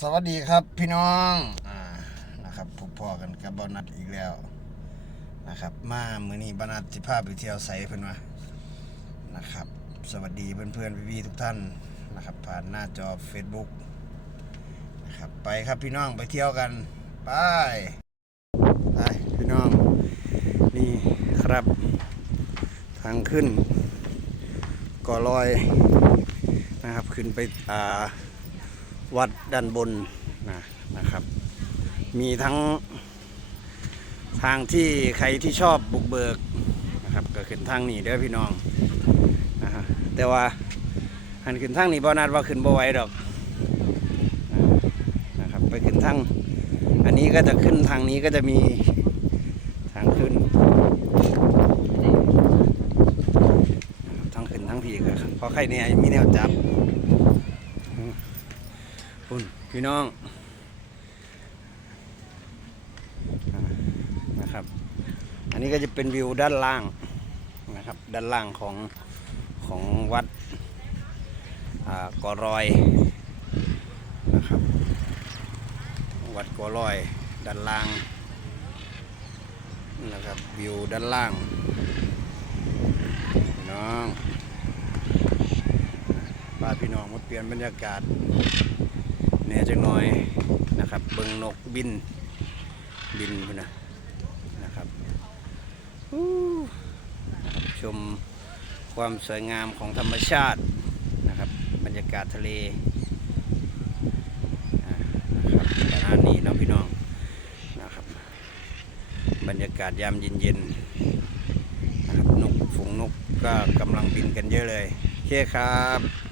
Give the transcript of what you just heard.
สวัสดีครับพี่น้องอ่านะครับพบพ่อกันกับบอนัดอีกแล้วนะครับ มามือนี้บอนัดสิพาไปเที่ยวใสเพิ่นว่านะครับ สวัสดีเพื่อนๆพี่ๆทุกท่านนะครับ ผ่านหน้าจอ Facebook นะครับไปครับพี่น้องไปเที่ยวกันไปไปพี่น้องนี่ครับ ทางขึ้นก่อลอยนะครับขึ้นไปอ่า วัดด้านบนนะนะครับ มีทั้งทางที่ใครที่ชอบบุกเบิกนะครับก็ขึ้นทางนี้เด้อพี่น้องนะฮะแต่ว่าหันขึ้นทางนี้บ่นัดว่าขึ้นบ่ไหวดอกอ่านะครับไปขึ้นทางอันนี้ก็จะขึ้นทางนี้ก็จะมีทางขึ้นทางขึ้นทางพี่ก็เพราะใครเนี่ยมีแนวจับ คุณพี่น้องนะครับ อันนี้ก็จะเป็นวิวด้านล่างนะครับ ด้านล่างของของวัดกอรอยนะครับ วัดกอรอยด้านล่างนะครับวิวด้านล่างพี่น้องพาพี่น้องมาเปลี่ยนบรรยากาศ เนี่จังหน่อยนะครับ เบิงนกบินบินพุ่นนะนะครับชมความสวยงามของธรรมชาตินะครับ บรรยากาศทะเลอ่านะครับประมาณนี้เนาะพี่น้องนะครับ บรรยากาศยามเย็นๆนะครับนกฝูงนกก็กำลังบินกันเยอะเลยโอเคครับ